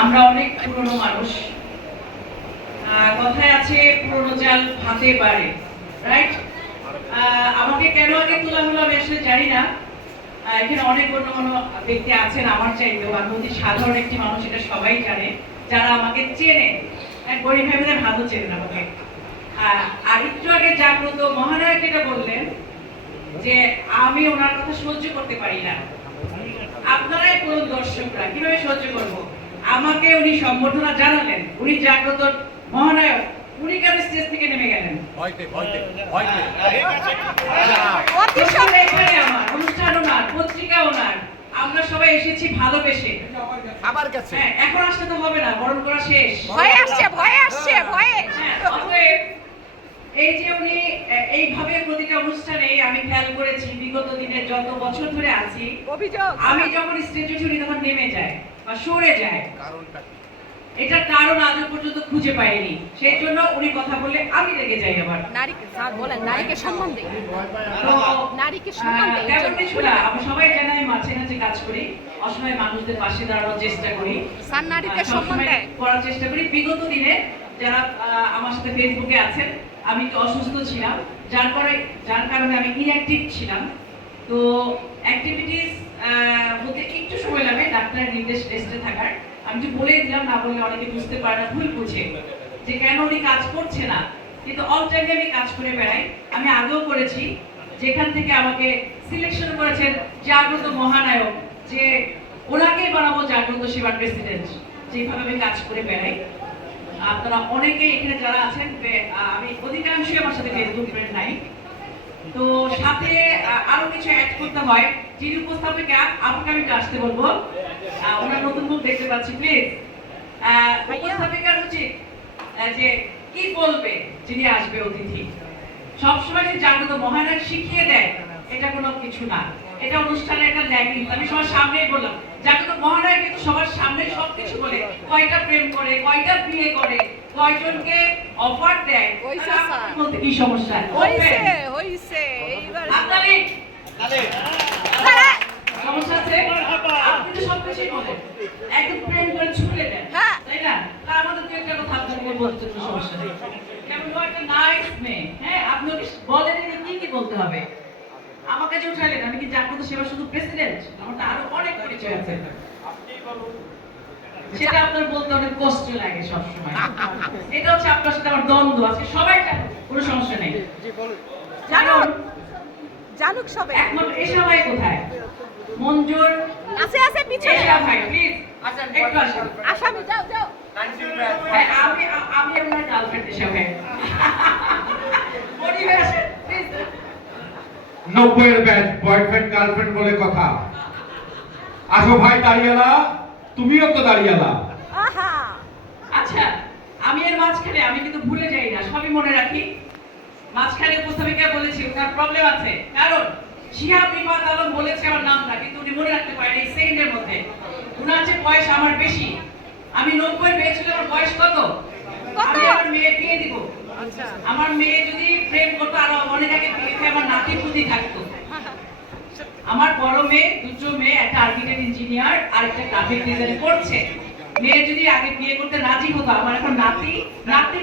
আমরা অনেক পুরনো মানুষ, কথায় আছে পুরনো চাল ভাতে পারে, রাইট? আমাকে কেন আগে তোলা হলো আমি আসলে জানি না। এখানে অনেক গণ্যমান্য ব্যক্তি আছেন আমার চাইতেও, আমি অতি সাধারণ একটি মানুষ, এটা সবাই জানে যারা আমাকে চেনে। গরিব ভাই ভালো চেনেন আমাকে। আর একটু আগে জাগ্রত মহানায়ক যেটা বললেন যে আমি ওনার কথা সহ্য করতে পারি না, আপনারাই কোন দর্শকরা কিভাবে সহ্য করবো? আমাকে উনি সম্বর্ধনা জানালেন, উনি জাগ্রত মহানায়ক, উনি কেন স্টেজ থেকে নেমে গেলেন? আমার অনুষ্ঠান ওনার, পত্রিকা ওনার, আমরা সবাই এসেছি ভালোবেসে। আমার কাছে এখন আসতে তো হবে না, বরণ করা শেষ। ভয় আসছে ভয়ে। অতএব এই যে উনি এইভাবে প্রতিটা অনুষ্ঠানে আমি খেয়াল করেছি বিগত দিনে যত বছর ধরে আছি, আমি যখন স্টেজে উঠি তখন নেমে যায় বা সরে যায়। এটা কারণ আজ পর্যন্ত খুঁজে পাইনি, সেই জন্য উনি কথা বললে আমি রেগে যাই। আবার নারীকে সম্মান দেই, তেমন কিছু না। আমি সবাই জানি আমি মাঝে মাঝে কাজ করি, অসহায় মানুষদের পাশে দাঁড়ানোর চেষ্টা করি, নারীদের সম্মান করার চেষ্টা করি। বিগত দিনে যারা আমার সাথে ফেসবুকে আছেন, আমি একটু অসুস্থ ছিলাম, যার কারণে আমি ইনঅ্যাক্টিভ ছিলাম। তো অ্যাক্টিভিটিস হতে একটু সময় লাগে, ডাক্তারের নির্দেশ রেস্টে থাকার। আমি তো বলেই দিলাম, না বললে অনেকে বুঝতে পারে না, ভুল বুঝে যে কেন উনি কাজ করছে না, কিন্তু অল টাইমে আমি কাজ করে বেড়াই। আমি আগেও করেছি, যেখান থেকে আমাকে সিলেকশন করেছেন জাগ্রত মহানায়ক, যে ওনাকেই বানাবো জাগ্রত সেবার প্রেসিডেন্ট, যেভাবে আমি কাজ করে বেড়াই। আপনারা অনেকে এখানে যারা আছেন, আমি অধিকাংশই আমার সাথে ফেসবুক ফ্রেন্ড নাই, তো সাথে আরো কিছু অ্যাড করতে হয়। যিনি উপস্থাপিকা, আপনাকে আমি আসতে বলবো, ওনার নতুন মুখ দেখতে পাচ্ছি, প্লিজ। উপস্থাপিকার উচিত যে কি বলবে যিনি আসবে অতিথি। সবসময় যে জাগ্রত মহানায়ক শিখিয়ে দেয় এটা কোনো কিছু না, এটা অনুষ্ঠানের একটা ল্যাঙ্গুয়েজ। আমি সবার সামনেই বললাম, জাগ্রত মহানায়ক কিন্তু সবার সামনে সবকিছু বলে, কয়টা প্রেম করে, কয়টা বিয়ে করে, কয়জনকে অফার দেয়, বলতে কি সমস্যা? সমস্যা আছে? আপনি তো সবকিছুই বলেন, একদম প্রেম করে ছুড়ে দেন, তাই না? তা আমাদের তো একটা কথা আপনাকে বলতে কোনো সমস্যা নেই। কেমন একটা নাইস মেয়ে, হ্যাঁ, আপনি ওকে বলেন কি বলতে হবে। আমাকে যে উঠালেন, আমি কি জাগ্রত সেবা শুধু প্রেসিডেন্ট? আমার তো আরো অনেক পরিচয় আছে, সেটা আপনার বলতে অনেক কষ্ট লাগে সবসময়। এটা হচ্ছে আপনার সাথে আমার দ্বন্দ্ব আছে, সবাই জানে, কোনো সমস্যা নেই। জানুক সবাই। এখন এসা ভাই কোথায়? মঞ্জুর আছে পিছনে। এসা ভাই প্লিজ আসেন, একটু আসেন। আসামি যাও আমি আপনার গার্লফ্রেন্ড এসা ভাই, পরিবার আসেন প্লিজ। 90 এর ব্যাচ বয়ফ্রেন্ড গার্লফ্রেন্ড বলে কথা। আসো ভাই দাঁড়িয়ালা, তুমিও তো দাঁড়িয়ালা। আচ্ছা, আমি এর মাঝখানে আমি কিন্তু ভুলে যাই না, সবই মনে রাখি। মাঝখানে উপস্থাপিকা বলেছি ওনার প্রবলেম আছে, কারণ শিহাব রিফাত আলম বলেছে আমার নামটা, কিন্তু উনি মনে রাখতে পারেন এই সেকেন্ডের মধ্যে। উনার যে বয়স আমার বেশি, আমি 90 মেয়ে ছিল, আমার বয়স কত? আমি আমার মেয়ে বিয়ে দিব। আমার মেয়ে যদি প্রেম করতো আরো অনেক আগে বিয়ে, আমার নাতি পুতি থাকতো। আমার বড় মেয়ে, দুটো মেয়ে, একটা আর্কিটেক্ট ইঞ্জিনিয়ার আর একটা গ্রাফিক ডিজাইন করছে। মেয়ে যদি আগে বিয়ে করতে রাজি হতো, আমার এখন নাতি